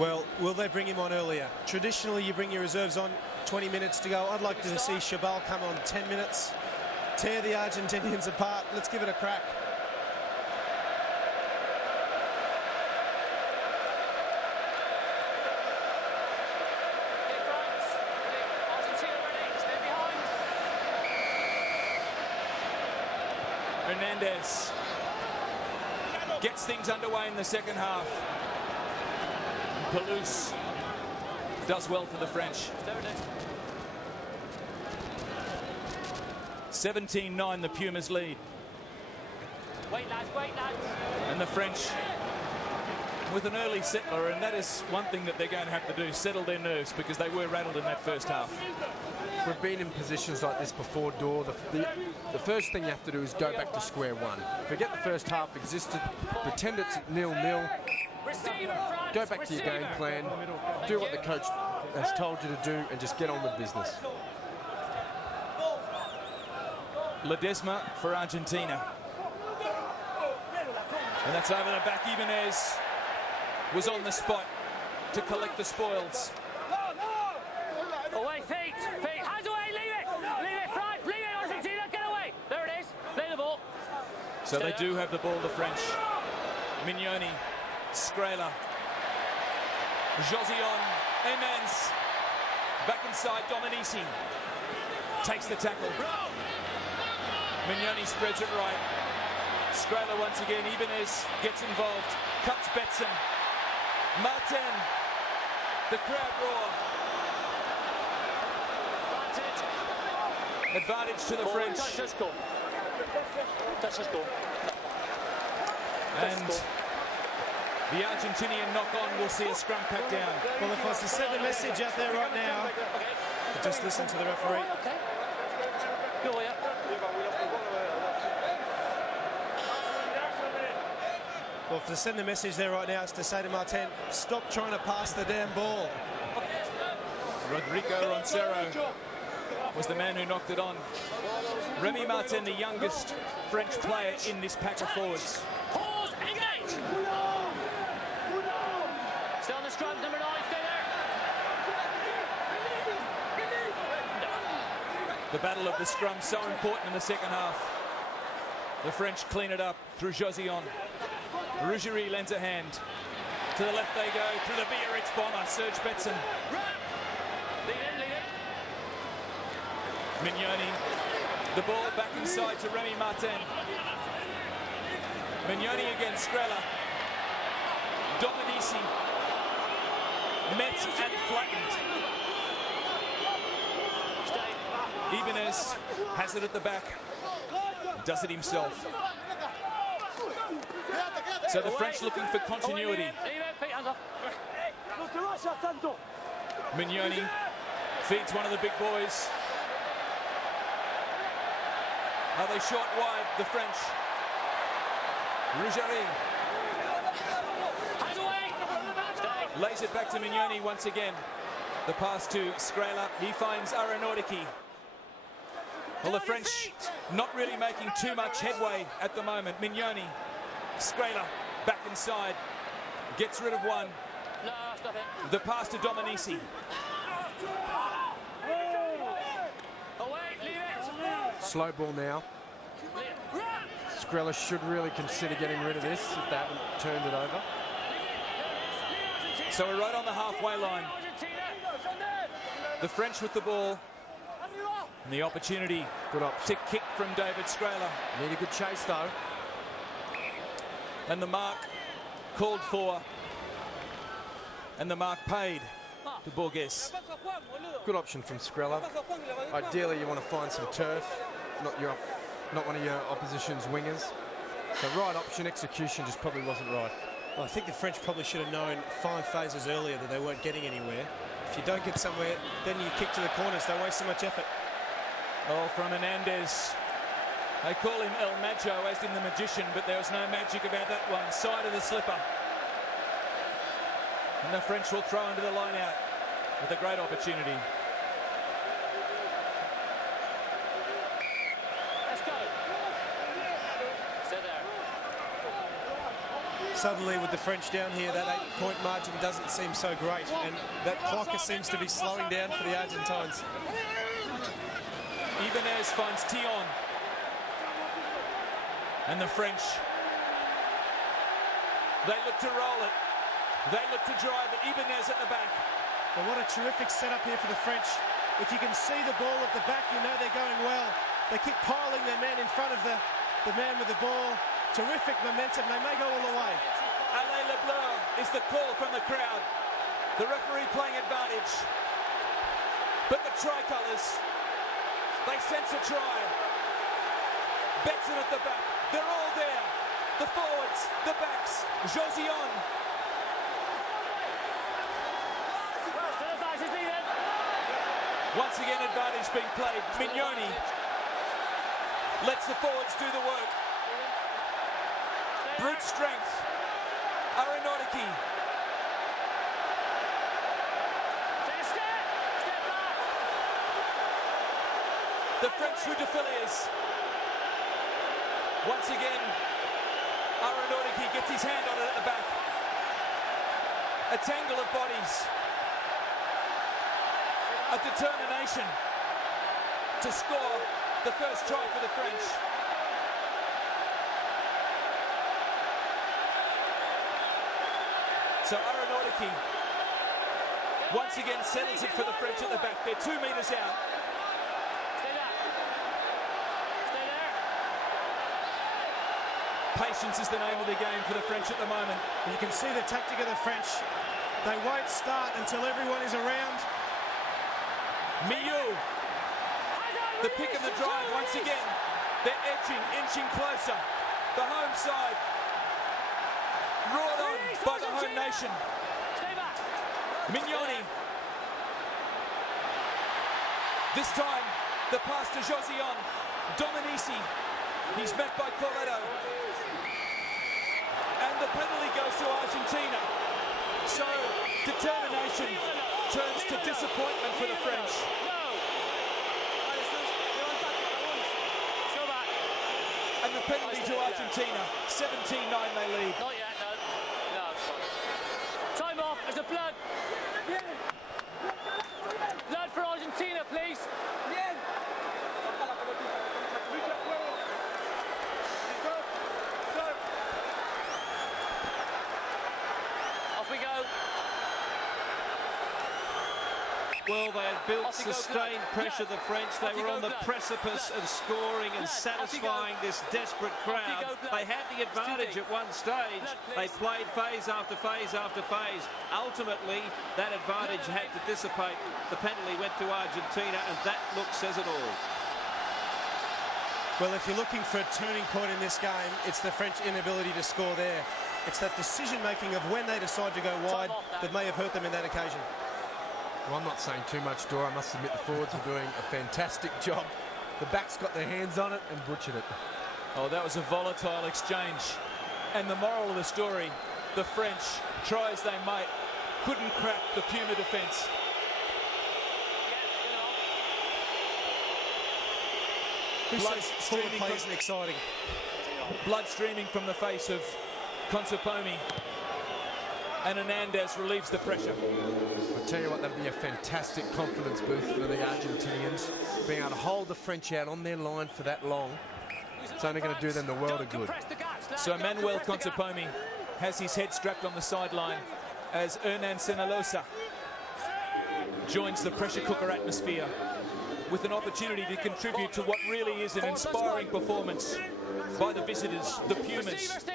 Well, will they bring him on earlier? Traditionally, you bring your reserves on 20 minutes to go. I'd like to see Chabal come on 10 minutes, tear the Argentinians apart. Let's give it a crack. Hernandez gets things underway in the second half. Palouse does well for the French. 17-9 the Pumas lead. Wait lads, wait lads. And the French with an early settler, and that is one thing that they're going to have to do, settle their nerves, because they were rattled in that first half. We've been in positions like this before, Dor. The first thing you have to do is go back to square one. Forget the first half existed, pretend it's 0-0. Go back to your game plan, do what the coach has told you to do, and just get on with business. Ledesma for Argentina. And that's over the back. Ibanez was on the spot to collect the spoils. Away, feet, hands away, leave it, France, leave it, Argentina, get away. There it is, play the ball. So they do have the ball, the French. Mignoni, Scrella, Josillon, Emens, back inside, Dominici takes the tackle. Mignoni spreads it right. Scrella once again, Ibanez gets involved, cuts Betson. Martin, the crowd roar. Advantage to the French. And the Argentinian knock-on will see a scrum pack down. Well, if I was to send a message out there right now, just listen to the referee. Well, if to send a message there right now, it's to say to Martin, stop trying to pass the damn ball. Rodrigo Roncero was the man who knocked it on. Remy Martin, the youngest French player in this pack of forwards. Pause, engage! Stay on the scrum, number 9, stay there. The battle of the scrum, so important in the second half. The French clean it up through Josillon. Rougerie lends a hand. To the left they go, through the Biarritz bomber, Serge Betson. Lead it. Mignoni, the ball back inside to Remy Martin. Mignoni against Scrella. Dominici. Met and flattened. Ibanez has it at the back. Does it himself. So the French looking for continuity. Mignoni feeds one of the big boys. Are they short wide, the French? Rougerie lays it back to Mignoni once again. The pass to Scrella. He finds Aeronautica. Well, the French not really making too much headway at the moment. Mignoni, Scrella back inside, gets rid of one. No, stop it. The pass to Dominici. Away, leave it. Slow ball now. Scrella should really consider getting rid of this if they haven't turned it over. So we're right on the halfway line. The French with the ball. And the opportunity to kick from David Scrella. Need a good chase though. And the mark called for. And the mark paid to Borges. Good option from Scrella. Ideally you want to find some turf, not one of your opposition's wingers. The right option, execution just probably wasn't right. Well, I think the French probably should have known 5 phases earlier that they weren't getting anywhere. If you don't get somewhere, then you kick to the corners. Don't waste so much effort. Oh, from Hernandez. They call him El Macho, as in the magician, but there was no magic about that one. Side of the slipper. And the French will throw into the line out with a great opportunity. Let's go. Stay there. Suddenly with the French down here, that 8-point margin doesn't seem so great, and that clock seems to be slowing down for the Argentines. Ibanez finds Tion. And the French, they look to roll it. They look to drive it. Ibanez at the back. Well, what a terrific setup here for the French. If you can see the ball at the back, you know they're going well. They keep piling their man in front of the man with the ball. Terrific momentum. They may go all the way. Alain Lebleur is the call from the crowd. The referee playing advantage. But the tricolours, they sense a try. Betson at the back. They're all there. The forwards, the backs. Josian. Once again, advantage being played. Mignoni lets the forwards do the work. Brute strength. Aeronautica. The French Fusiliers. Once again, Aeronautica gets his hand on it at the back. A tangle of bodies. A determination to score the first try for the French. So Aeronautica once again settles it for the French at the back. They're 2 metres out. Stay there. Stay there. Patience is the name of the game for the French at the moment. You can see the tactic of the French. They won't start until everyone is around. Miu, the pick and the drive once again. They're inching closer. The home side, roared on by the home nation. Mignoni. This time, the pass to Josian. Dominici. He's met by Coletto. And the penalty goes to Argentina. So, determination turns to disappointment for the French. And the penalty to Argentina. 17-9 they lead. Not yet, no. No, it's fine. Time off as a blood. Blood for Argentina, please. Off we go. Well, they had built sustained pressure, the French. They were on the precipice of scoring and satisfying this desperate crowd. They had the advantage at one stage. They played phase after phase after phase. Ultimately, that advantage had to dissipate. The penalty went to Argentina, and that look says it all. Well, if you're looking for a turning point in this game, it's the French inability to score there. It's that decision-making of when they decide to go wide that may have hurt them in that occasion. Well, I'm not saying too much, Dora. I must admit the forwards were doing a fantastic job. The backs got their hands on it and butchered it. Oh, that was a volatile exchange. And the moral of the story, the French, try as they might, couldn't crack the Puma defence. Blood streaming isn't exciting. Blood streaming from the face of Consopomi. And Hernandez relieves the pressure. I'll tell you what, that'd be a fantastic confidence boost for the Argentinians. Being able to hold the French out on their line for that long, it's only going to do them the world of good. So Manuel Consopomi has his head strapped on the sideline as Hernan Senalosa joins the pressure cooker atmosphere with an opportunity to contribute to what really is an inspiring performance by the visitors, the Pumas.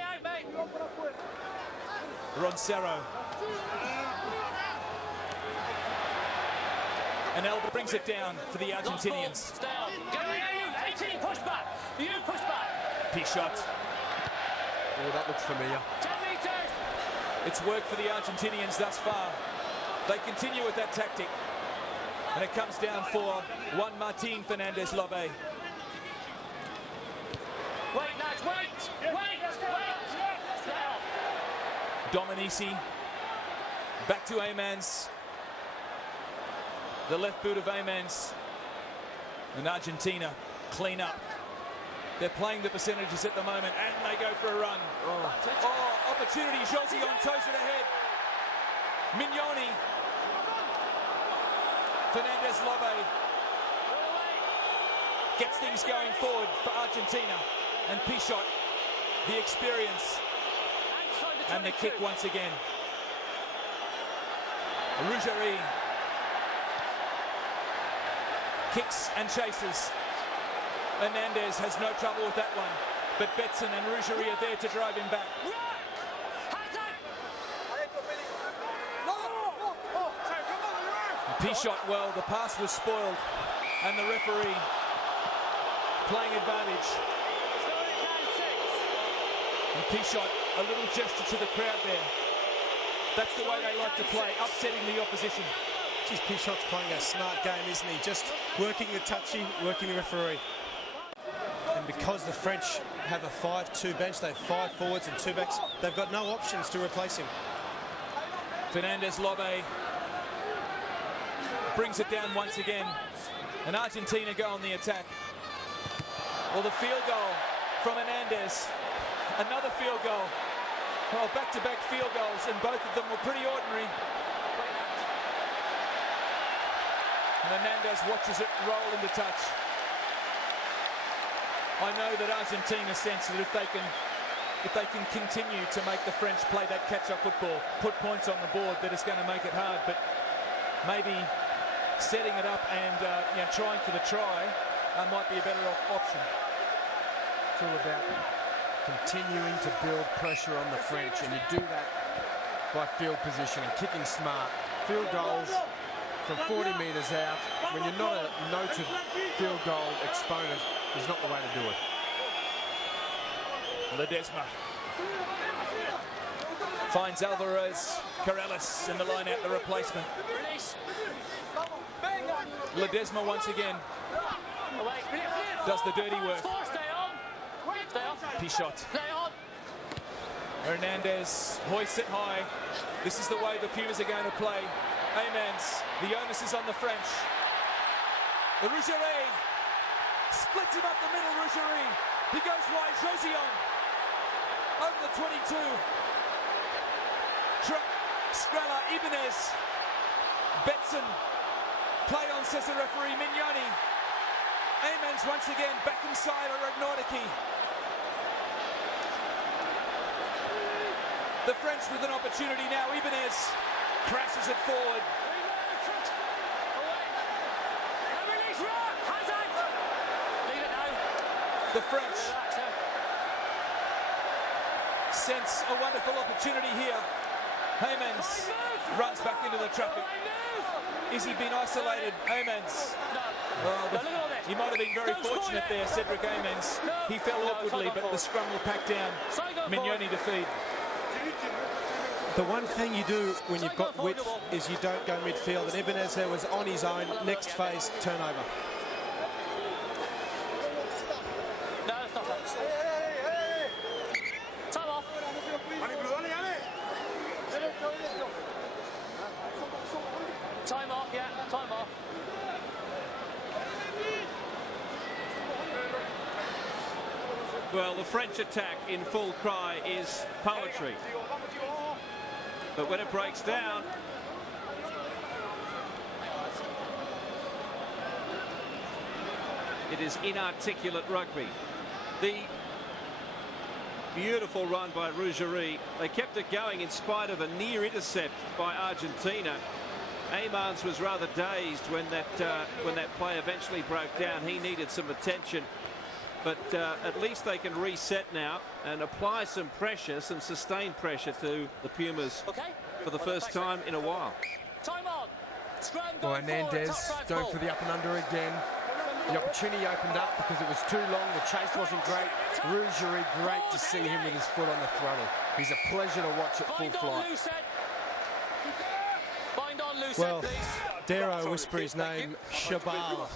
Roncero. And Elba brings it down for the Argentinians. 18, push back. You push back. Pichot. Oh, that looks familiar. 10 meters. It's worked for the Argentinians thus far. They continue with that tactic. And it comes down for Juan Martin Fernandez Lobe. Wait, Nats, wait. Dominici. Back to Aymans. The left boot of Aymans. And Argentina clean up. They're playing the percentages at the moment, and they go for a run. Oh, opportunity. Josian toes it ahead. Mignoni. Fernandez Lobe gets things going forward for Argentina. And Pichot, the experience. And the kick once again. Rougerie kicks and chases. Hernandez has no trouble with that one, but Betson and Rougerie are there to drive him back. Pichot, well, the pass was spoiled, and the referee playing advantage. And Pichot, a little gesture to the crowd there. That's the way they like to play, upsetting the opposition. Geez, Pichot's playing a smart game, isn't he? Just working the touchy, working the referee. And because the French have a 5-2 bench, they have 5 forwards and 2 backs, they've got no options to replace him. Fernandez Lobe brings it down once again. And Argentina go on the attack. Well, the field goal from Hernandez. Another field goal. Well, back-to-back field goals, and both of them were pretty ordinary. And Hernandez watches it roll into touch. I know that Argentina sense that if they can continue to make the French play that catch-up football, put points on the board, that it's going to make it hard. But maybe setting it up and trying for the try might be a better option. It's all about continuing to build pressure on the French, and you do that by field position and kicking smart. Field goals from 40 metres out, when you're not a noted field goal exponent, is not the way to do it. Ledesma finds Alvarez Corrales in the line out, the replacement. Ledesma once again does the dirty work. Pichot. Hernandez hoists it high. This is the way the Pumas are going to play. Aymans, the onus is on the French. The Rougerie splits him up the middle. Rougerie, he goes wide. Josian over the 22. Scrella, Ibanez, Betson. Play on, says the referee. Mignoni. Aymans once again back inside Argentina. The French with an opportunity now. Ibanez crashes it forward. The French sense a wonderful opportunity here. Aymans runs back into the traffic. Is he been isolated? Aymans. Well, he might have been very fortunate there, Cedric Aymans. He fell awkwardly, but the scrum will pack down. Mignoni to feed. The one thing you do when you've got width is you don't go midfield, and Ibanez there was on his own. Next phase, turnover. No, it's not that. Time off. Time off, yeah, time off. Well, the French attack in full cry is poetry. But when it breaks down, it is inarticulate rugby. The beautiful run by Rougerie. They kept it going in spite of a near intercept by Argentina. Aymans was rather dazed when that play eventually broke down. He needed some attention. But at least they can reset now and apply some pressure, some sustained pressure to the Pumas for the first time in a while. Time on. Well, Hernandez going for the up and under again. The opportunity opened up because it was too long. The chase wasn't great. Rougerie, great to see him with his foot on the throttle. He's a pleasure to watch at full flight. Well, dare I whisper his name, Shabal.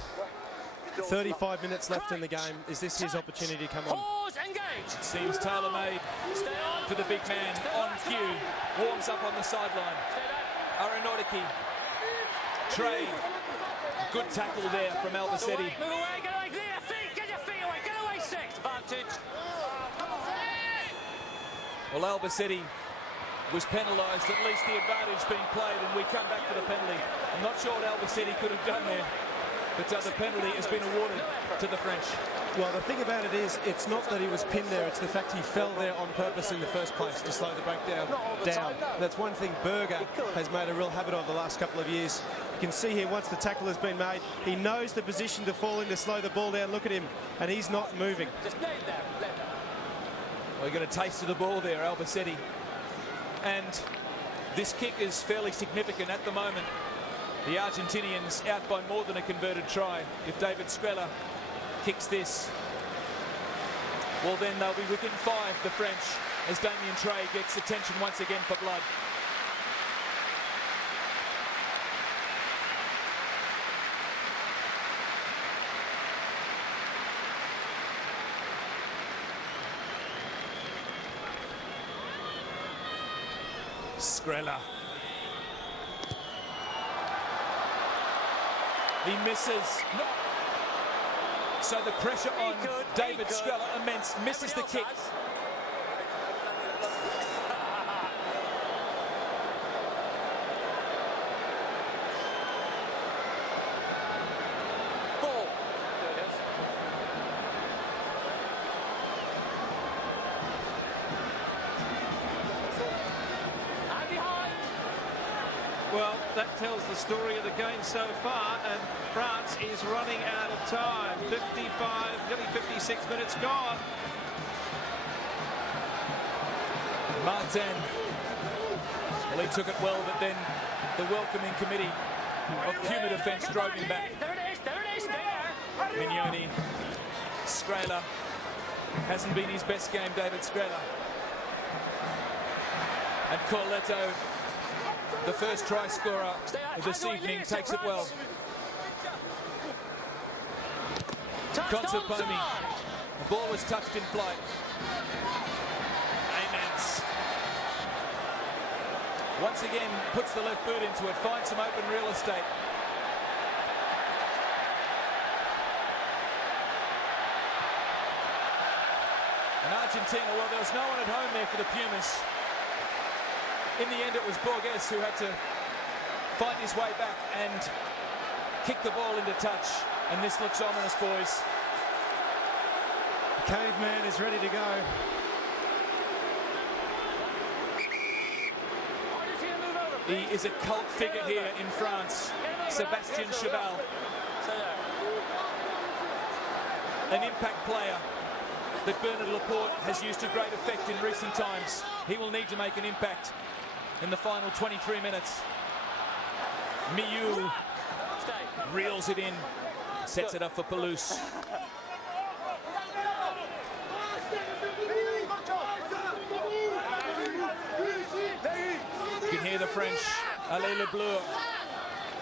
35 minutes left in the game. Is this his opportunity to come on? It seems tailor-made for the big man on cue. Warms up on the sideline. Argentina. Trade. Good tackle there from Albacete. Move away, get away, get your feet away, get away, 6. Well, Albacete was penalised, at least the advantage being played, and we come back to the penalty. I'm not sure what Albacete could have done there, but the penalty has been awarded to the French. Well, the thing about it is, it's not that he was pinned there, it's the fact he fell there on purpose in the first place to slow the breakdown down. That's one thing Berger has made a real habit of the last couple of years. You can see here, once the tackle has been made, he knows the position to fall in to slow the ball down. Look at him, and he's not moving. Well, he got a taste of the ball there, Albacete. And this kick is fairly significant at the moment. The Argentinians out by more than a converted try. If David Scrella kicks this, well, then they'll be within 5, the French, as Damien Trey gets attention once again for blood. Scrella. He misses. No. So the pressure on David Scrella immense. Misses the kick. Well, that tells the story of the game so far, and France is running out of time. 55, nearly 56 minutes gone. Martin. Well, he took it well, but then the welcoming committee of Puma defence drove him back. There it is, there. Mignoni. Scrella. Hasn't been his best game, David Scrella. And Corletto, the first try scorer this evening, takes it well. Consopomi. The ball was touched in flight. Amens. Once again, puts the left boot into it, finds some open real estate. And Argentina, well, there was no one at home there for the Pumas. In the end, it was Borges who had to find his way back and kick the ball into touch. And this looks ominous, boys. The caveman is ready to go. He is a cult figure here in France. Sébastien Chabal. An impact player that Bernard Laporte has used to great effect in recent times. He will need to make an impact in the final 23 minutes. Miu reels it in, sets it up for Palouse. You can hear the French, Allez le Bleu,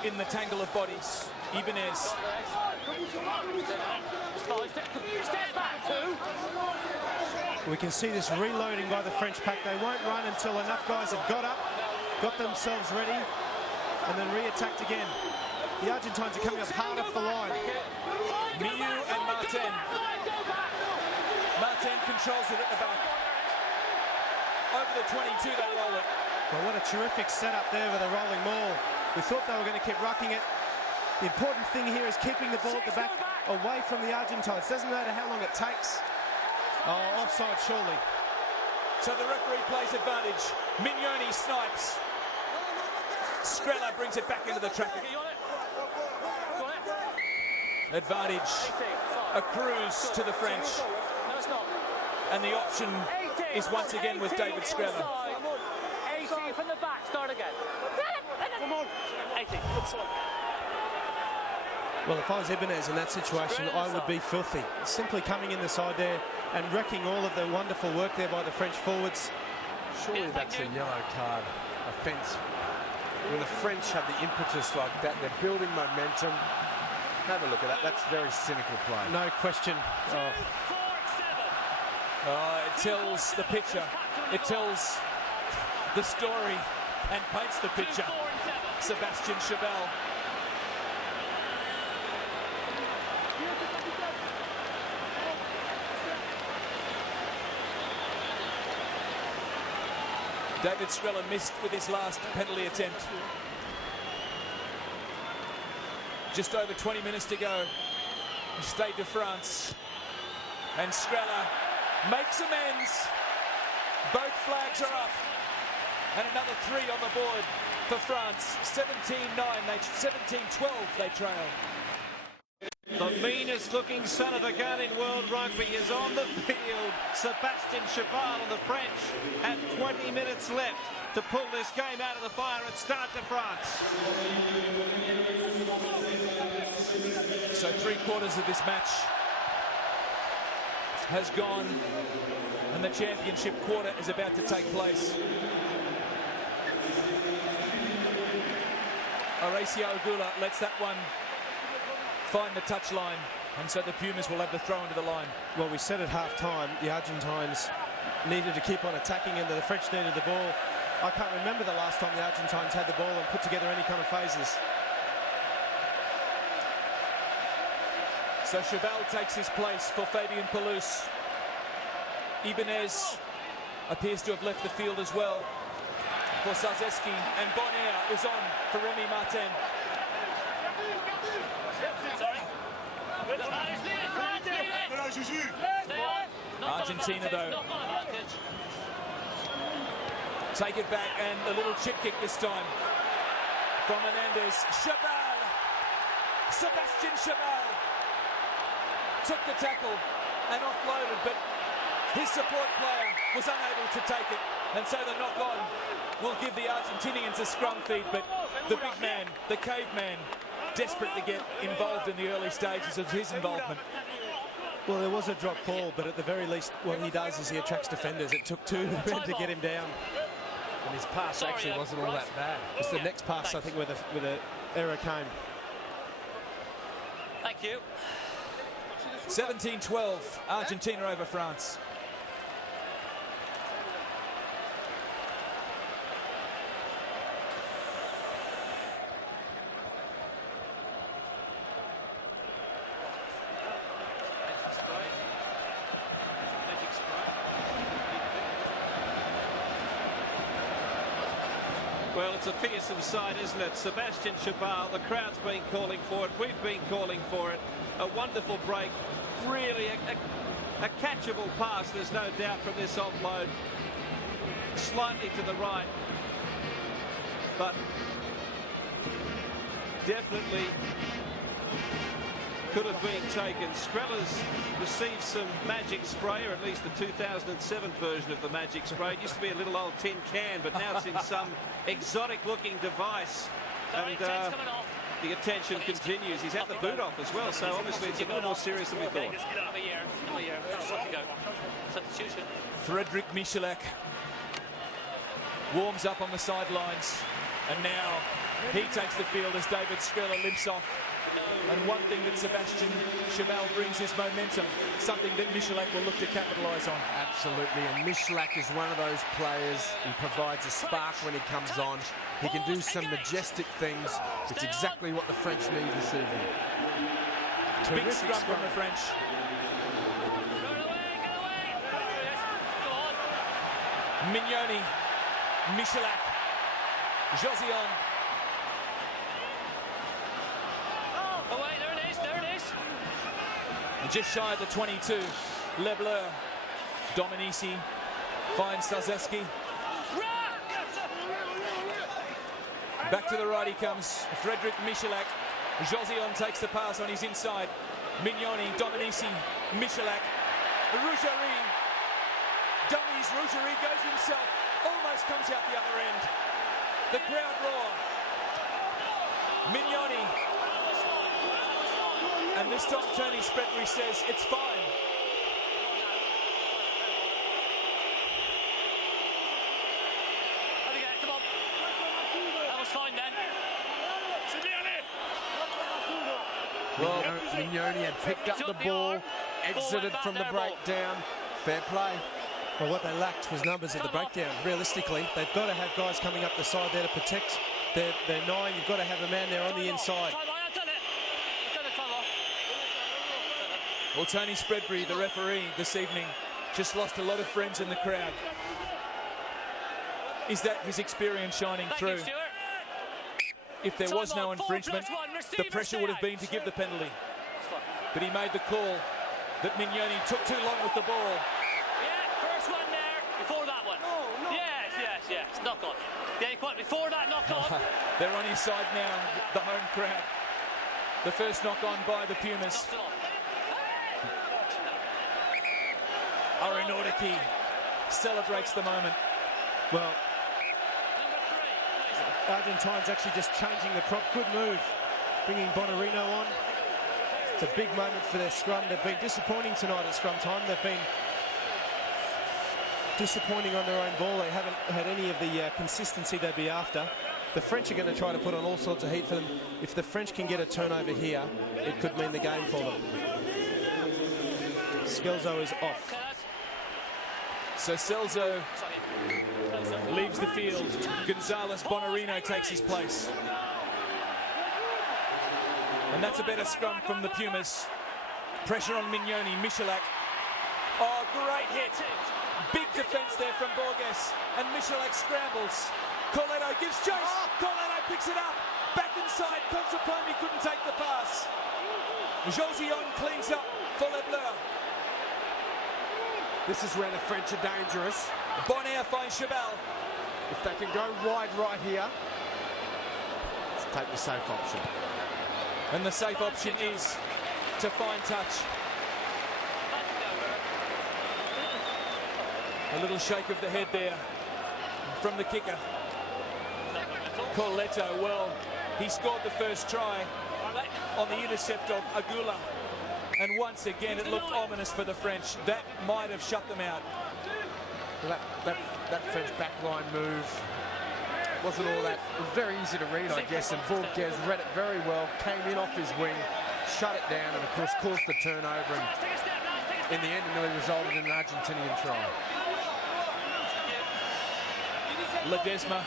in the tangle of bodies. Ibanez. We can see this reloading by the French pack. They won't run until enough guys have got up, got themselves ready, and then re-attacked again. The Argentines are coming up hard off the line. Miu and Martin. Martin controls it at the back. Over the 22, they roll it. Well, what a terrific setup there with a rolling maul. We thought they were going to keep rucking it. The important thing here is keeping the ball at the back away from the Argentines. Doesn't matter how long it takes. Oh, offside surely. So the referee plays advantage. Mignoni snipes. Scrella brings it back into the traffic. Advantage accrues to the French. And the option is once again with David Scrella. 18 from the back, start again. Come on. 18. Well, if I was Ibanez in that situation, I would be filthy. Simply coming in the side there and wrecking all of the wonderful work there by the French forwards. Surely that's a yellow card offence. When the French have the impetus like that, they're building momentum. Have a look at that. That's very cynical play. No question. It tells the picture. It tells the story and paints the picture. Sébastien Chabal. David Skrilla missed with his last penalty attempt. Just over 20 minutes to go. Stade de France. And Skrilla makes amends. Both flags are up. And another 3 on the board for France. 17-9, 17-12 they trail. The meanest looking son of a gun in world rugby is on the field. Sébastien Chabal and the French have 20 minutes left to pull this game out of the fire at Stade de France. So 3/4 of this match has gone and the championship quarter is about to take place. Horacio Agula lets that one find the touchline, and so the Pumas will have the throw into the line. Well, we said at half-time the Argentines needed to keep on attacking and the French needed the ball. I can't remember the last time the Argentines had the ball and put together any kind of phases. So Chabal takes his place for Fabien Pelouse. Ibanez appears to have left the field as well for Sarzeski, and Bonaire is on for Remy Martin. Argentina though take it back, and a little chip kick this time from Hernandez. Chabal, Sébastien Chabal took the tackle and offloaded, but his support player was unable to take it, and so the knock on will give the Argentinians a scrum feed, but the big man, the caveman, desperate to get involved in the early stages of his involvement. Well, there was a drop ball, but at the very least what he does is he attracts defenders. It took 2 men to get him down. And his pass actually wasn't all that bad. It's the next pass, I think, where the error came. Thank you. 17-12, Argentina over France. Well, it's a fearsome sight, isn't it? Sébastien Chabal, the crowd's been calling for it. We've been calling for it. A wonderful break. Really a catchable pass, there's no doubt, from this offload. Slightly to the right. But definitely could have been taken. Skrilla's received some magic spray, or at least the 2007 version of the magic spray. It used to be a little old tin can, but now it's in some exotic-looking device. And the attention continues. He's had the boot off as well, so obviously it's a little more serious than we thought. Substitution. Frédéric Michalak warms up on the sidelines, and now he takes the field as David Skrilla limps off. And one thing that Sébastien Chabal brings is momentum, something that Michalak will look to capitalise on. Absolutely, and Michalak is one of those players who provides a spark when he comes on. He can do some majestic things. It's exactly what the French need this evening. Big scrum from the French. Mignoni, Michalak, Josian. Oh wait, there it is, there it is. And just shy of the 22, Lebleur. Dominici finds Sarzeski. Back to the right he comes, Frédéric Michalak. Josian takes the pass on his inside. Mignoni, Dominici, Michalak. Rougerie. Dummies, Rougerie goes himself. Almost comes out the other end. The crowd roar. Mignoni. And this time Tony Spetri says it's fine. Come on. That was fine then. Well, Mignoni had picked up the ball, exited from the breakdown. Fair play. Well, what they lacked was numbers at the breakdown. Realistically, they've got to have guys coming up the side there to protect their 9. You've got to have a man there on the inside. Well, Tony Spredbury, the referee this evening, just lost a lot of friends in the crowd. is that his experience shining through. If there was no infringement, the pressure would have been to give the penalty. But he made the call that Mignoni took too long with the ball. Yeah, first one there, before that one. Yes, knock on. Yeah, quite before that knock on. They're on his side now, the home crowd. The first knock on by the Pumas. Aranotiki celebrates the moment. Well, Argentine's actually just changing the prop. Good move, bringing Bonarino on. It's a big moment for their scrum. They've been disappointing tonight at scrum time. They've been disappointing on their own ball. They haven't had any of the consistency they'd be after. The French are going to try to put on all sorts of heat for them. If the French can get a turnover here, it could mean the game for them. Scelzo is off. So Celso leaves the field. Gonzalez Bonarino takes his place. And that's a better scrum from the Pumas. Pressure on Mignoni, Michalak. Oh, great hit. Big defense there from Borges. And Michalak scrambles. Corletto gives chase. Corletto picks it up. Back inside. Consaponi couldn't take the pass. Josion cleans up for Les Bleus. This is where the French are dangerous. Bonaire finds Chabal. If they can go wide right here, let's take the safe option. And the safe option is to find touch. A little shake of the head there from the kicker. Corletto, well, he scored the first try on the intercept of Agula. And once again, it looked ominous for the French. That might have shut them out. That French backline move wasn't all that. It was very easy to read, I guess, and Borges read it very well, came in off his wing, shut it down, and of course caused the turnover, and in the end it nearly resulted in an Argentinian try. Ledesma,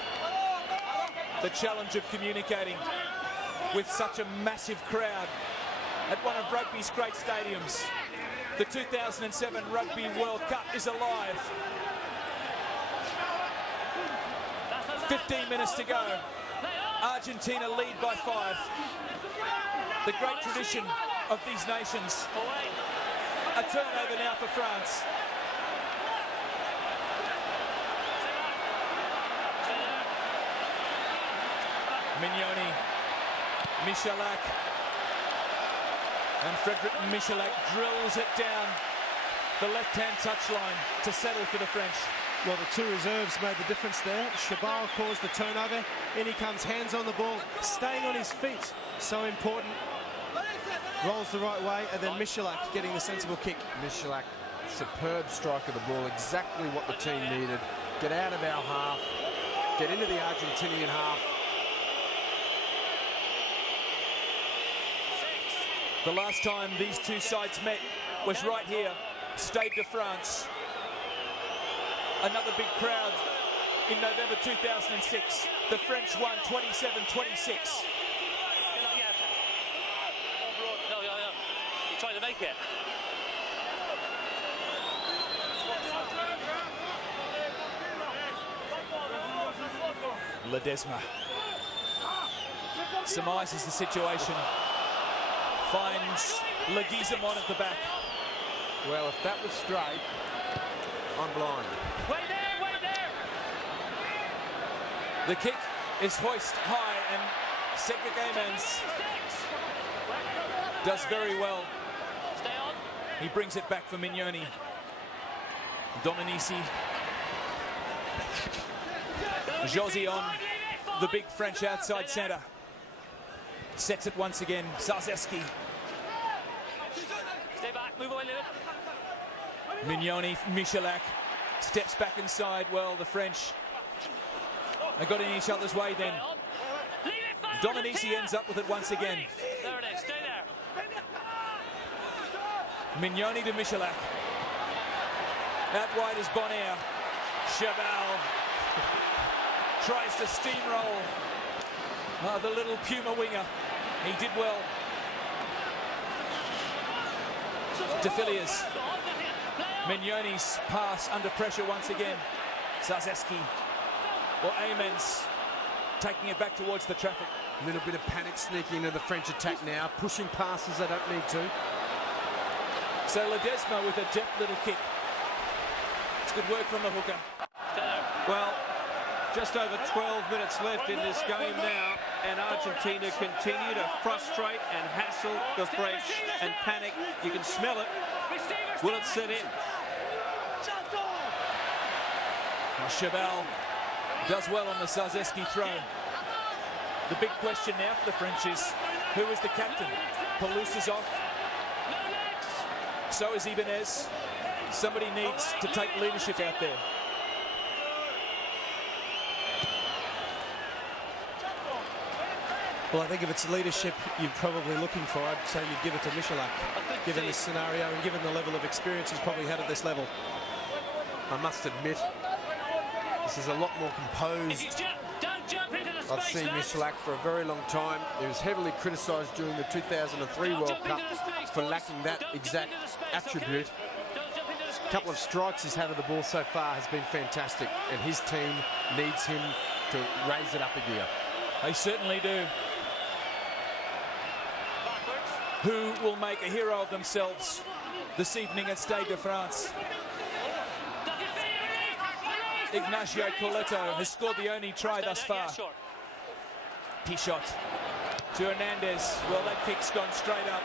the challenge of communicating with such a massive crowd at one of rugby's great stadiums. The 2007 Rugby World Cup is alive. 15 minutes to go. Argentina lead by 5. The great tradition of these nations. A turnover now for France. Mignoni, Michalak, and Frederic Michalak drills it down the left-hand touchline to settle for the French. Well, the two reserves made the difference there. Chabal caused the turnover. In he comes, hands on the ball, staying on his feet. So important. Rolls the right way, and then Michalak getting the sensible kick. Michalak, superb strike of the ball, exactly what the team needed. Get out of our half, get into the Argentinian half. The last time these two sides met was right here, Stade de France. Another big crowd in November 2006. The French won 27-26. He's trying to make it. Ledesma surmises the situation. Finds Leguizamon at the back. Well, if that was straight, I'm blind. Wait there! The kick is hoist high, and Cedric Amens does very well. Stay on. He brings it back for Mignoni. Dominici. Josion, the big French outside centre. Sets it once again. Sarzeski. Stay back, move away a little. Mignoni, Michalak steps back inside. Well, the French are got in each other's way then. Dominici ends up with it once again. There it is, stay there. Mignoni to Michalak. Out wide is Bonaire. Chabal tries to steamroll the little Puma winger. He did well. De Villiers. Mignoni's pass under pressure once again. Sarzeski. Well, Amens taking it back towards the traffic. A little bit of panic sneaking into the French attack now, pushing passes they don't need to. So Ledesma with a deft little kick. It's good work from the hooker. Well, just over 12 minutes left in this game now, and Argentina continue to frustrate and hassle the French and panic. You can smell it. Will it set in? Cheval does well on the Zarzeski throw. The big question now for the French is, who is the captain? Palouse is off. So is Ibanez. Somebody needs to take leadership out there. Well, I think if it's leadership you're probably looking for, I'd say you'd give it to Michalak, given this scenario and given the level of experience he's probably had at this level. I must admit, this is a lot more composed. I've seen Michalak for a very long time. He was heavily criticised during the 2003 World Cup for lacking that exact attribute. A couple of strikes he's had of the ball so far has been fantastic, and his team needs him to raise it up a gear. They certainly do. Who will make a hero of themselves this evening at Stade de France? Ignacio Coletto has scored the only try thus far. Pichot to Hernandez. Well, that kick's gone straight up.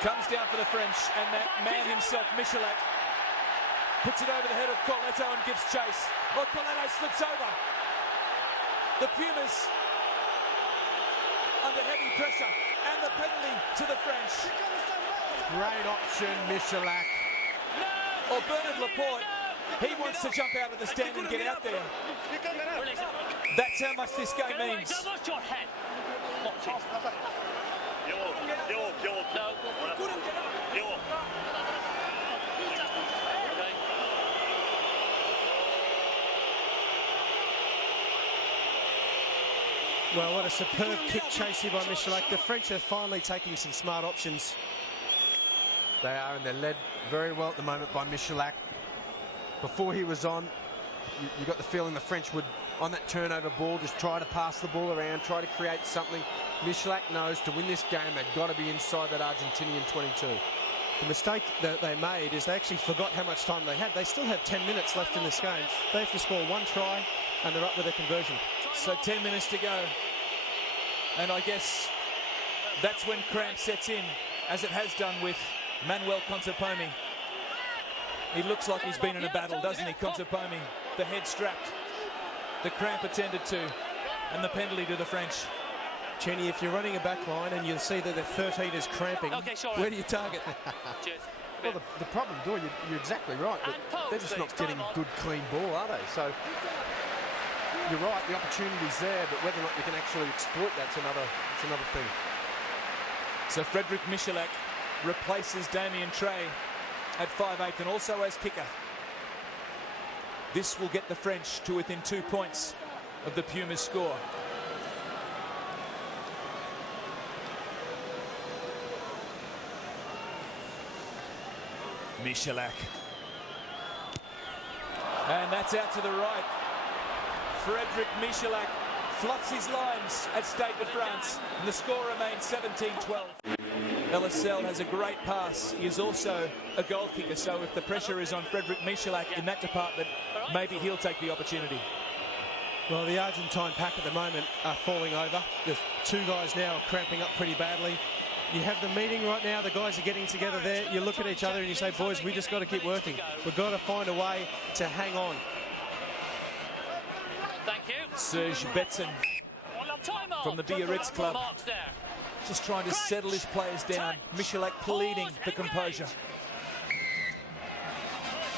Comes down for the French, and that man himself, Michalak, puts it over the head of Coletto and gives chase. Oh, Coletto slips over. The Pumas under heavy pressure, and the penalty to the French. Great option, Michalak. Or Bernard Laporte, he wants to jump out of the stand and get out there. That's how much this game means. Well, what a superb kick chase here by Michalak. The French are finally taking some smart options. They are, and they're led very well at the moment by Michalak. Before he was on, you got the feeling the French would, on that turnover ball, just try to pass the ball around, try to create something. Michalak knows to win this game, they've got to be inside that Argentinian 22. The mistake that they made is they actually forgot how much time they had. They still have 10 minutes left in this game. They have to score one try, and they're up with a conversion. So 10 minutes to go. And I guess that's when cramp sets in, as it has done with Manuel Contepomi. He looks like he's been in a battle, doesn't he, Contepomi? The head strapped, the cramp attended to, and the penalty to the French. Jenny, if you're running a back line and you see that the 13 is cramping, where do you target? Well, the problem, Doyle, you're exactly right, but they're just not getting good, clean ball, are they? So you're right, the opportunity's there, but whether or not you can actually exploit that's another thing. So Frederic Michalak replaces Damien Trey at 5'8" and also as kicker. This will get the French to within 2 points of the Pumas score. Michalak. And that's out to the right. Frederic Michalak fluffs his lines at Stade de France, and the score remains 17-12. LSL has a great pass. He is also a goal kicker, so if the pressure is on Frederic Michalak in that department, maybe he'll take the opportunity. Well, the Argentine pack at the moment are falling over. The two guys now are cramping up pretty badly. You have the meeting right now, the guys are getting together there. You look at each other and you say, boys, we just got to keep working. We've got to find a way to hang on. Thank you. Serge Betson from the Biarritz club, just trying to settle his players down. Michalak pleading for composure.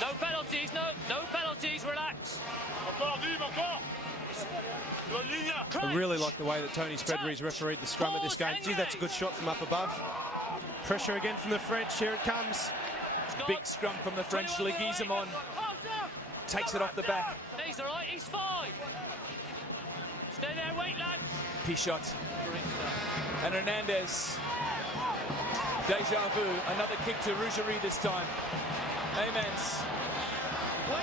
No penalties, no penalties, relax. I really like the way that Tony Spreadery's refereed the scrum at this game. Gee, that's a good shot from up above. Pressure again from the French, here it comes. Big scrum from the French. Leguizamon takes it off the back. He's all right, he's fine. Stay there, wait, lads. Pichot and Hernandez. Deja vu, another kick to Rougerie this time. Amens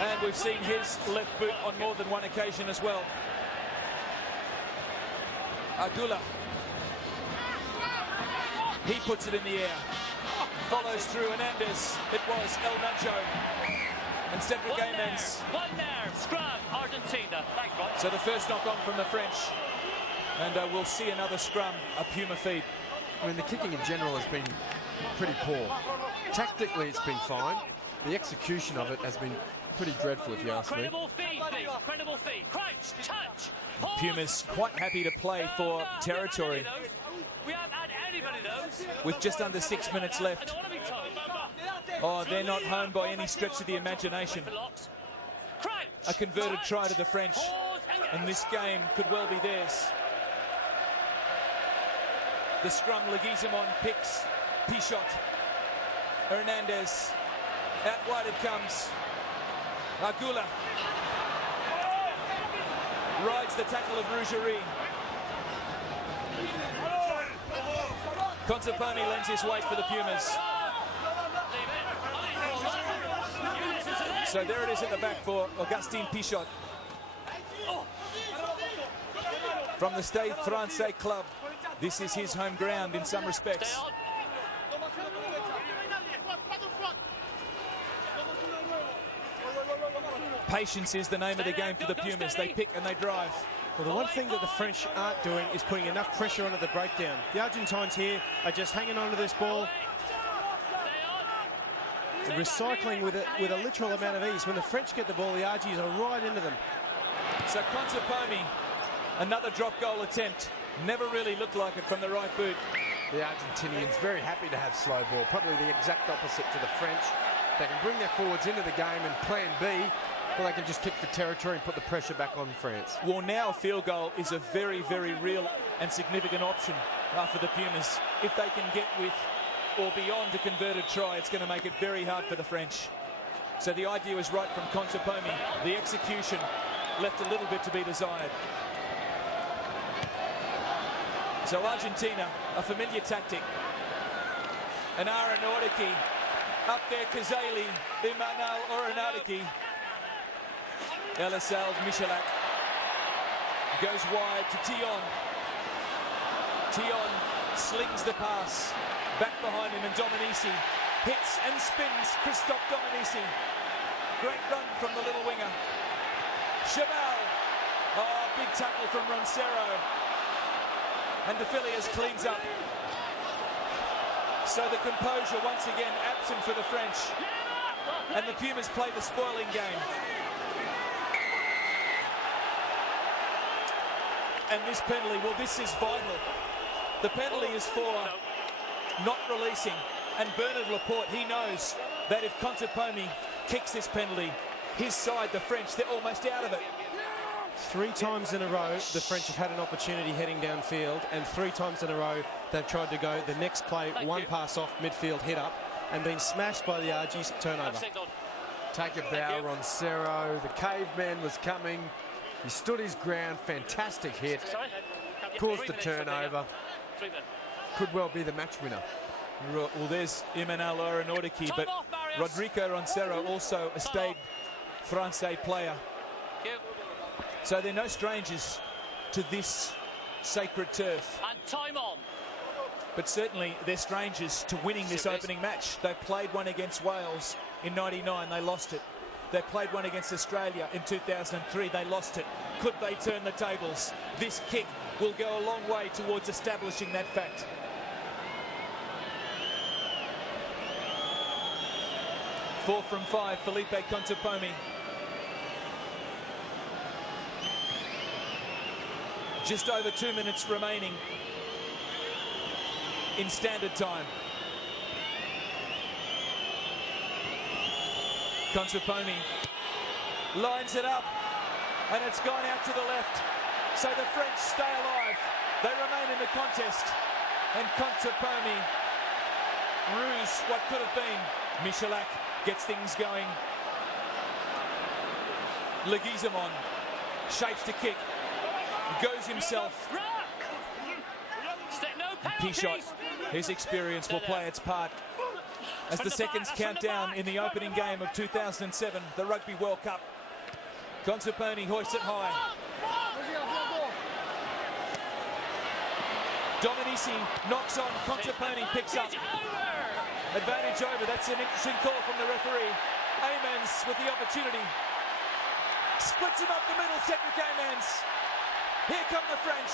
And we've seen his left boot on more than one occasion as well. Agula. He puts it in the air. Follows through Hernandez. It was El Nacho. And Cedric Amens. One there. Scrum, Argentina. Thanks, Roy. So the first knock on from the French. And we'll see another scrum, a Puma feed. I mean, the kicking in general has been pretty poor. Tactically, it's been fine. The execution of it has been pretty dreadful, if you ask me. Credible feed, please. Credible feed. Crouch, touch. Pause. Pumas quite happy to play for territory. We haven't had anybody those. With just under 6 minutes left. I don't want to be told. Oh, they're not home by any stretch of the imagination. Crouch, A converted touch, try to the French. pause, And this game could well be theirs. The scrum, Leguizamon picks Pichot. Hernandez. Out wide it comes. Agula. Rides the tackle of Rougerie. Consaponi lends his weight for the Pumas. So there it is at the back for Augustin Pichot. From the Stade Francais club. This is his home ground in some respects. Patience is the name of the game for the Pumas. They pick and they drive. Well, the one thing that the French aren't doing is putting enough pressure onto the breakdown. The Argentines here are just hanging on to this ball, recycling with a literal amount of ease. When the French get the ball, the Argies are right into them. So Consapomi, another drop goal attempt. Never really looked like it from the right boot. The Argentinians very happy to have slow ball, probably the exact opposite to the French. They can bring their forwards into the game and plan B, or they can just kick for territory and put the pressure back on France. Well, now a field goal is a very, very real and significant option for the Pumas. If they can get with or beyond a converted try, it's going to make it very hard for the French. So the idea was right from Consapomi. The execution left a little bit to be desired. So Argentina, a familiar tactic. And Aranordiki up there, Kazali, Imanal Aranordiki. Elisal Michalak goes wide to Tion. Tion slings the pass. Back behind him, and Dominici hits and spins Christophe Dominici. Great run from the little winger. Chaval. Oh, big tackle from Roncero. And De Filiers cleans up. So the composure once again absent for the French. And the Pumas play the spoiling game. And this penalty, well, this is vital. The penalty is for not releasing. And Bernard Laporte, he knows that if Consapomi kicks this penalty, his side, the French, they're almost out of it. 3 times in a row, the French have had an opportunity heading downfield, and 3 times in a row, they've tried to go the next play, one pass off, midfield hit up, and been smashed by the Argies, turnover. Take a bow, Roncero. The caveman was coming. He stood his ground. Fantastic hit. Caused the turnover. Could well be the match winner. Well, there's Imanal Aranordiki, but Rodrigo Roncero, also a Stade Francais player. So they're no strangers to this sacred turf. And time on. But certainly they're strangers to winning this opening match. They played one against Wales in '99, they lost it. They played one against Australia in 2003, they lost it. Could they turn the tables? This kick will go a long way towards establishing that fact. Four from 5, Felipe Consapomi. Just over 2 minutes remaining in standard time. Consapomi lines it up, and it's gone out to the left. So the French stay alive. They remain in the contest, and Consapomi ruse what could have been. Michalak gets things going. Leguizamon shapes to kick. Goes himself. Pichot, his experience will play its part. as the seconds count down in the opening game of 2007, the Rugby World Cup. Consaponi hoists it high. Dominici knocks on, Consaponi picks up. Advantage over, that's an interesting call from the referee. Amens with the opportunity. Splits him up the middle, Cedric Amens. Here come the French.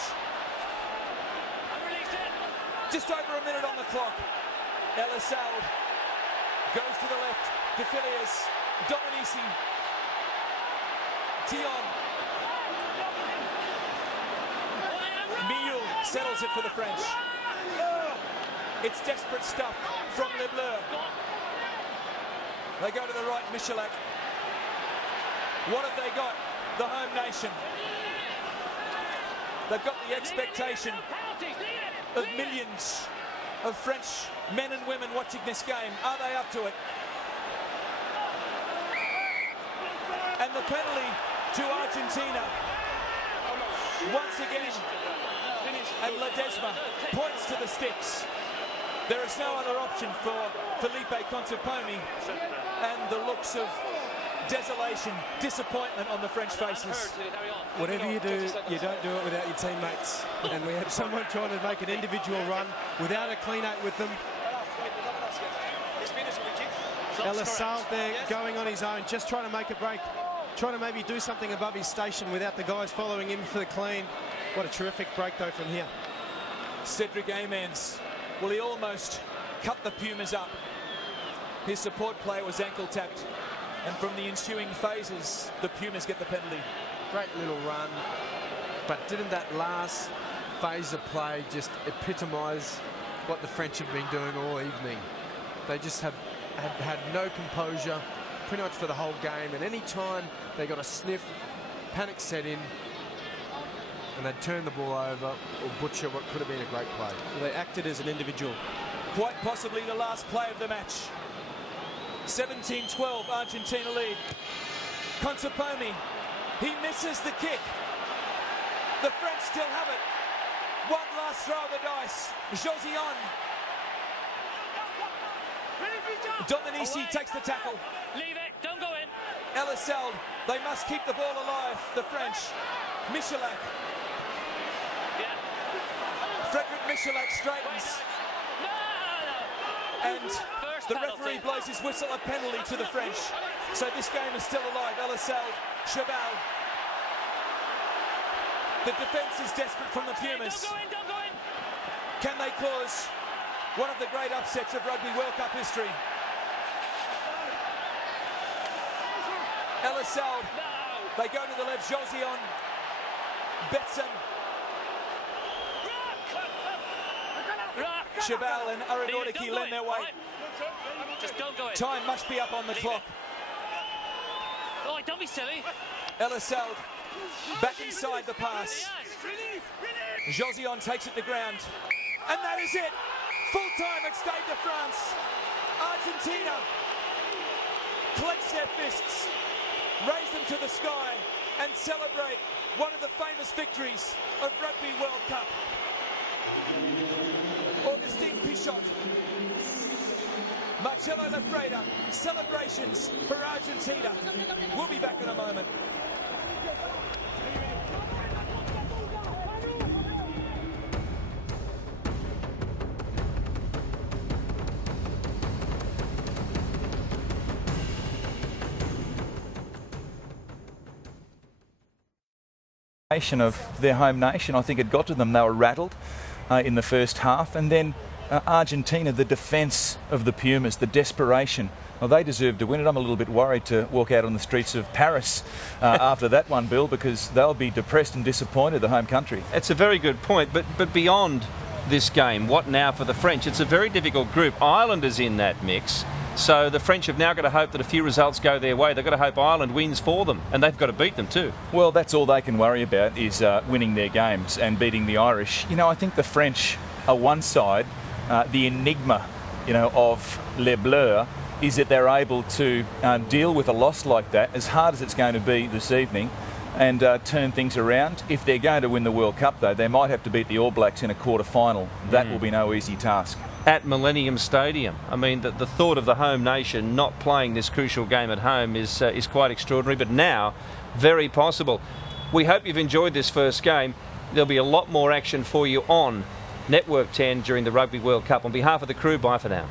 Just over a minute on the clock. Elissalde goes to the left. De Villiers, Dominici, Tion. Mille settles it for the French. It's desperate stuff from Le Bleu. They go to the right, Michalak. What have they got? The home nation. They've got the expectation of millions of French men and women watching this game. Are they up to it? And the penalty to Argentina. Once again, and Ledesma points to the sticks. There is no other option for Felipe Consaponi, and the looks of desolation, disappointment on the French faces. Whatever you do, you don't do it without your teammates. And we had someone trying to make an individual run without a clean eight with them. Elissalde there going on his own, just trying to make a break, trying to maybe do something above his station without the guys following him for the clean. What a terrific break though from here. Cedric Amens, well, he almost cut the Pumas up. His support player was ankle tapped, and from the ensuing phases, the Pumas get the penalty. Great little run, but didn't that last phase of play just epitomise what the French have been doing all evening? They just had no composure pretty much for the whole game, and any time they got a sniff, panic set in, and they'd turn the ball over or butcher what could have been a great play. They acted as an individual. Quite possibly the last play of the match. 17-12, Argentina lead. Consaponi, he misses the kick. The French still have it. One last throw of the dice. Josian. Dominici takes the tackle. Leave it, don't go in. Elissalde, they must keep the ball alive, the French. Michalak. Yeah. Frederick Michalak straightens. And the referee blows his whistle, a penalty to the French. So this game is still alive. Elissalde, Chabal. The defence is desperate from the Pumas. Don't go in, don't go in. Can they cause one of the great upsets of Rugby World Cup history? Elissalde, they go to the left, Josian, Betson, Chabal and Aeronautica lend their way. Just don't go in. Time must be up on the clock. Oh, don't be silly. Elissalde back inside the pass. Josian takes it to ground. And that is it. Full time at Stade de France. Argentina clench their fists, raise them to the sky, and celebrate one of the famous victories of Rugby World Cup. Augustin Pichot, Marcelo Lafreda, celebrations for Argentina. We'll be back in a moment. Of their home nation, I think it got to them. They were rattled in the first half, and then Argentina, the defence of the Pumas, the desperation. Well, they deserve to win it. I'm a little bit worried to walk out on the streets of Paris after that one, Bill, because they'll be depressed and disappointed, the home country. It's a very good point, but beyond this game, what now for the French? It's a very difficult group. Ireland is in that mix. So the French have now got to hope that a few results go their way. They've got to hope Ireland wins for them, and they've got to beat them too. Well, that's all they can worry about is winning their games and beating the Irish. You know, I think the French are one side. The enigma, of Les Bleus is that they're able to deal with a loss like that, as hard as it's going to be this evening, and turn things around. If they're going to win the World Cup, though, they might have to beat the All Blacks in a quarter-final. That will be no easy task. at Millennium Stadium. I mean, the thought of the home nation not playing this crucial game at home is quite extraordinary, but now very possible. We hope you've enjoyed this first game. There'll be a lot more action for you on Network 10 during the Rugby World Cup. On behalf of the crew, bye for now.